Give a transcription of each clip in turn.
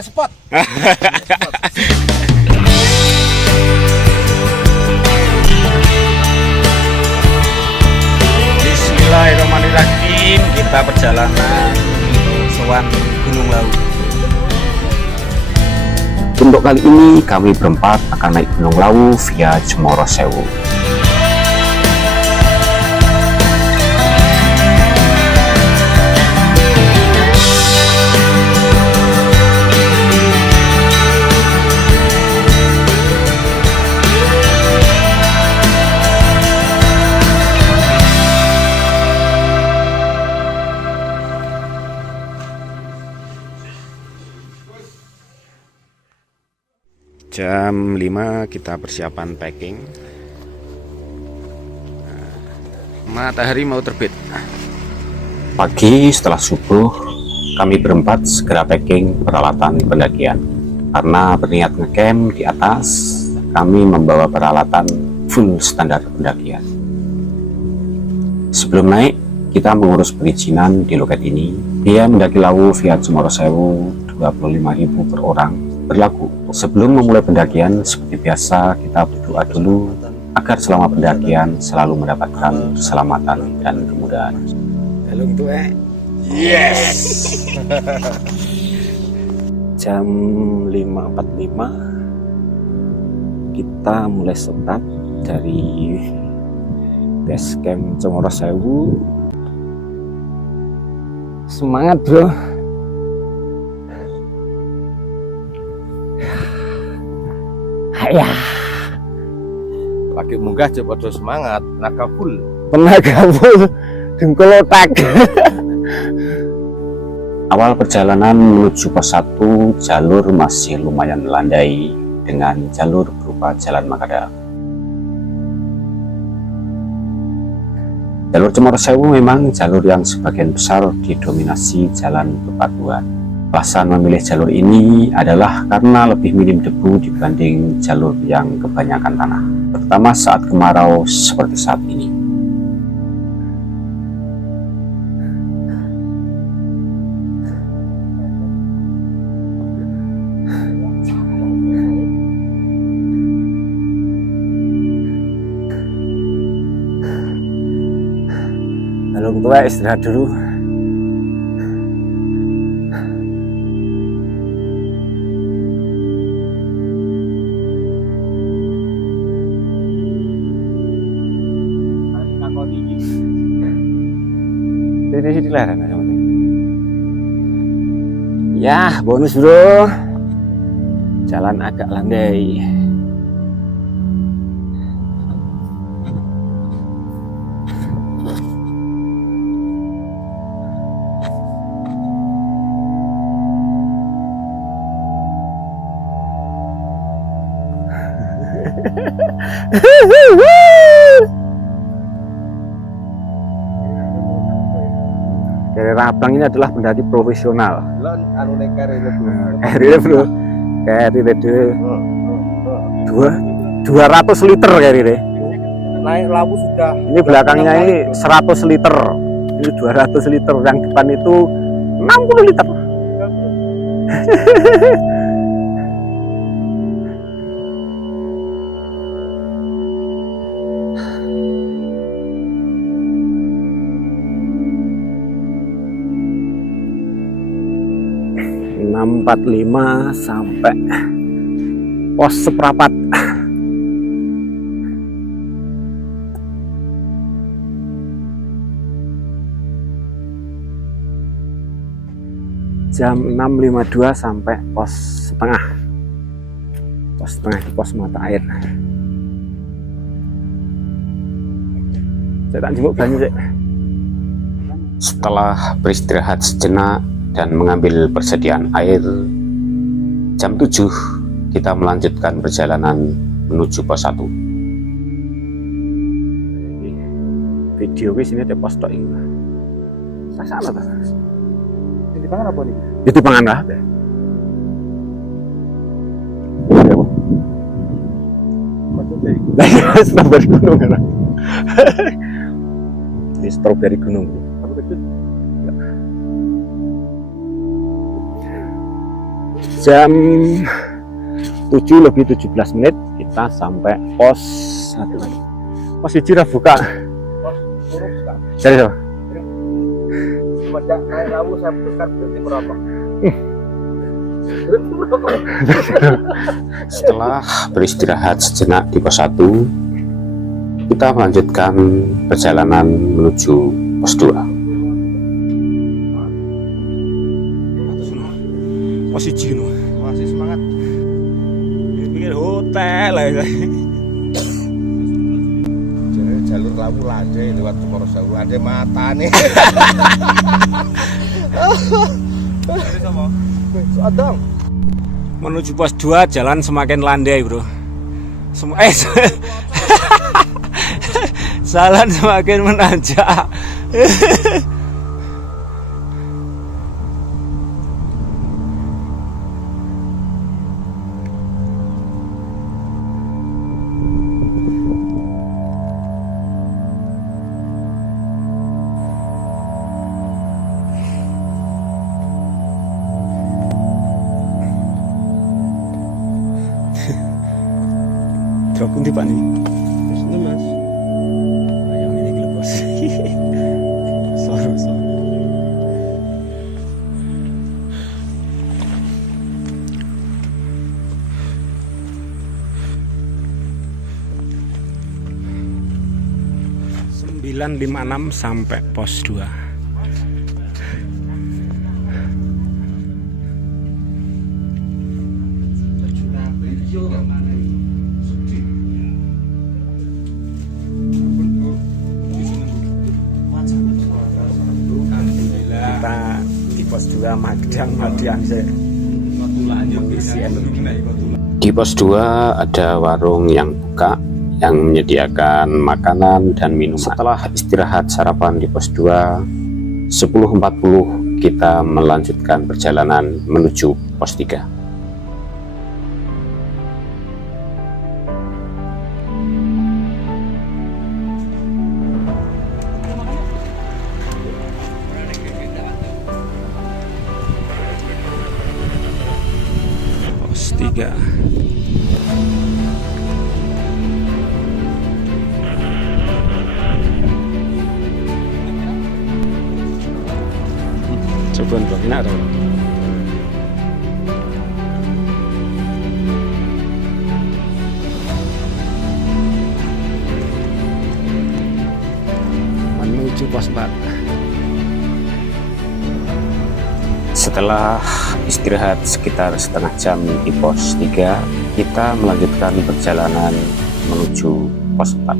golek spot. Bismillahirrahmanirrahim. Kita perjalanan sowan Gunung Lawu. Untuk kali ini kami berempat akan naik Gunung Lawu via Cemoro Sewu. Jam 5 kita persiapan packing. Matahari mau terbit. Pagi setelah subuh, kami berempat segera packing peralatan pendakian. Karena berniat ngecamp di atas, kami membawa peralatan full standar pendakian. Sebelum naik, kita mengurus perizinan di loket ini. Biaya mendaki Lawu via Cemoro Sewu 25.000 per orang berlaku. Sebelum memulai pendakian, seperti biasa kita berdoa dulu agar selama pendakian selalu mendapatkan keselamatan dan kemudahan. Helung tuh Yes. Jam 5.45 kita mulai start dari base camp Cemoro Sewu. Semangat bro. Ya, Lagi munggah coba terus semangat, tenaga full. tenaga full, dengkul otak. Awal perjalanan menuju pos 1, jalur masih lumayan landai dengan jalur berupa jalan Makada. Jalur Cemoro Sewu memang jalur yang sebagian besar didominasi jalan bebatuan. Alasan memilih jalur ini adalah karena lebih minim debu dibanding jalur yang kebanyakan tanah, terutama saat kemarau seperti saat ini. Lalu tua istirahat dulu. Di lereng aja. Ya, bonus bro. Jalan agak landai. Kere Rabang ini adalah pendaki profesional. Lon anu nek kare bro. Kere bro, kere de 200 liter kere. Naik Lawu sudah. Ini belakangnya ini 100 liter. Ini 200 liter. Yang depan itu 60 liter. 6.45 sampai pos seprapat. Jam 6.52 sampai pos setengah. Pos setengah di pos mata air. Saya tak jemput banyak sih. Setelah beristirahat sejenak dan mengambil persediaan air, jam 7 kita melanjutkan perjalanan menuju pos 1. Video wis ini ada pos tok iki. Sasana ta. Ini pangan apa nih? Itu pangan lah. Strawberry gunung kan? Ini strawberry gunung. Aku kecil. Jam 7:17 kita sampai pos 1. Pos 1 udah buka. Huruf kan. Jadi so. Semenjak naik lawu saya butuhkan berhenti merokok. Setelah beristirahat sejenak di pos 1, kita melanjutkan perjalanan menuju pos 2. Pos 1 Masih semangat. pikir hotel ya. Jalur lawu landai lewat Cemorosewu ada mata nih. Adang. Menuju pos 2 jalan semakin landai, bro. Jalan semakin menanjak. Dropun di Pak nih. Ini mas. Ayam ini gelepas. Sorry. Sembilan 56 sampai pos 2. Kita di pos 2 Madang sih. Di pos 2 ada warung yang buka yang menyediakan makanan dan minuman. Setelah istirahat sarapan di pos 2, 10.40 kita melanjutkan perjalanan menuju pos 3. Pos 3. Coba bro, enak dong. Menuju pos 4. Setelah istirahat sekitar setengah jam di pos 3, kita melanjutkan perjalanan menuju pos 4.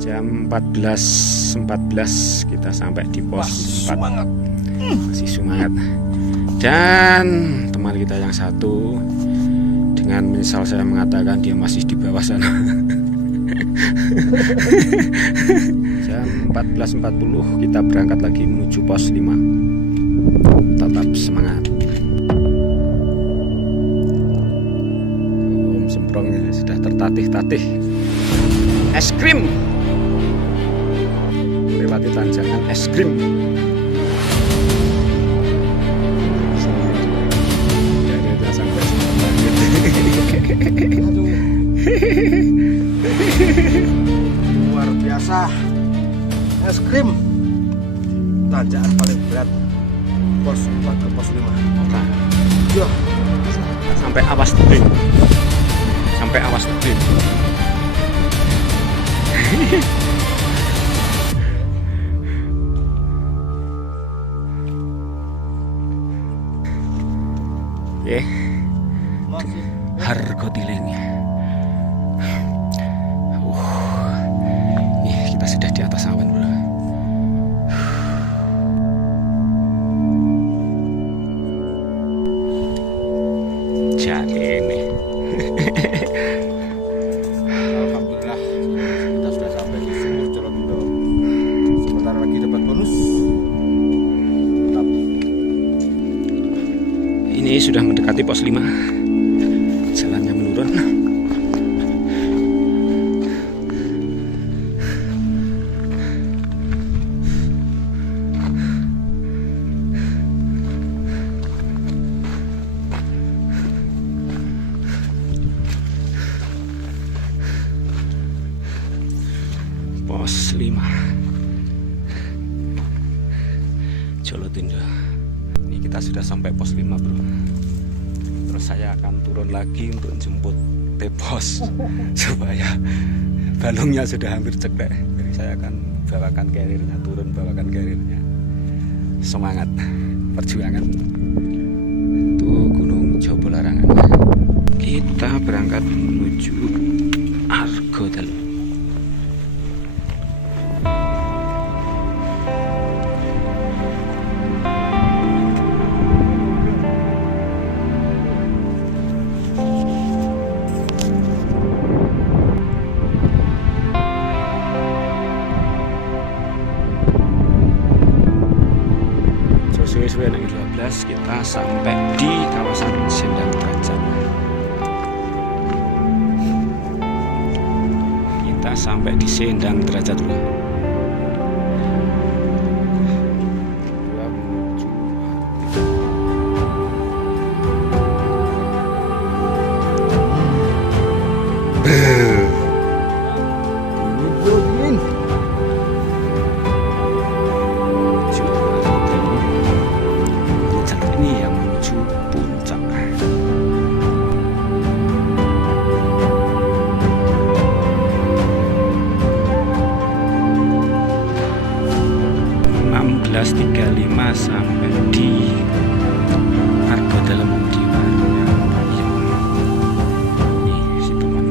Jam 14.14 kita sampai di pos 4. Masih semangat. Dan teman kita yang satu, dengan menyesal saya mengatakan dia masih di bawah sana. Jam 14.40 kita berangkat lagi menuju pos 5. Tetap semangat. Semprong sudah tertatih-tatih. Es krim. Lewati tanjakan es krim. Sampai Luar biasa. Es krim. Tanjakan paling berat. Pos 4 ke pos 5. Nah, Ya. sampai awas tebing. Sampai awas tebing. Oke, harga tilingnya. Nih kita sudah di atas awan, bro. sudah mendekati pos 5. Jalannya menurun. Pos 5 Jolotindo. Ini kita sudah sampai pos 5 bro. Terus saya akan turun lagi untuk jemput T-pos supaya balungnya sudah hampir ceklek. Jadi saya akan bawakan carriernya, turun bawakan carriernya. Semangat perjuangan tuh Gunung Jabolarangan. Kita berangkat menuju Argoselo. Sesuai dengan 12 kita sampai di kawasan Sendang Derajat. Kita sampai di Sendang Derajat dulu. Ini yang menuju puncak. .16.35 sampai di Argoselo di mana? Nih si teman.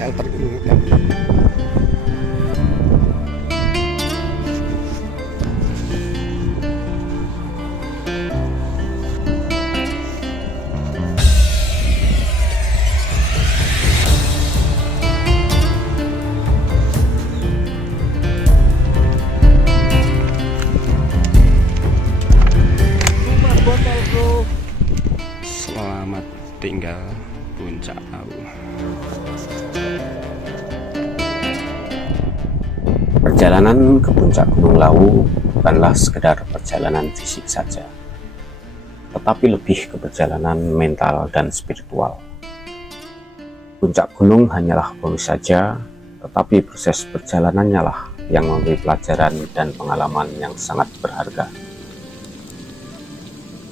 shelter ini kan. Selamat tinggal Puncak Lawu. Perjalanan ke puncak Gunung Lawu bukanlah sekedar perjalanan fisik saja, tetapi lebih ke perjalanan mental dan spiritual. Puncak gunung hanyalah bonus saja, tetapi proses perjalanannya lah yang memberi pelajaran dan pengalaman yang sangat berharga.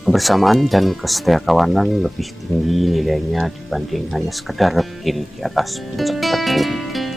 Kebersamaan dan kesetiakawanan lebih tinggi nilainya dibanding hanya sekedar berdiri di atas puncak tertinggi.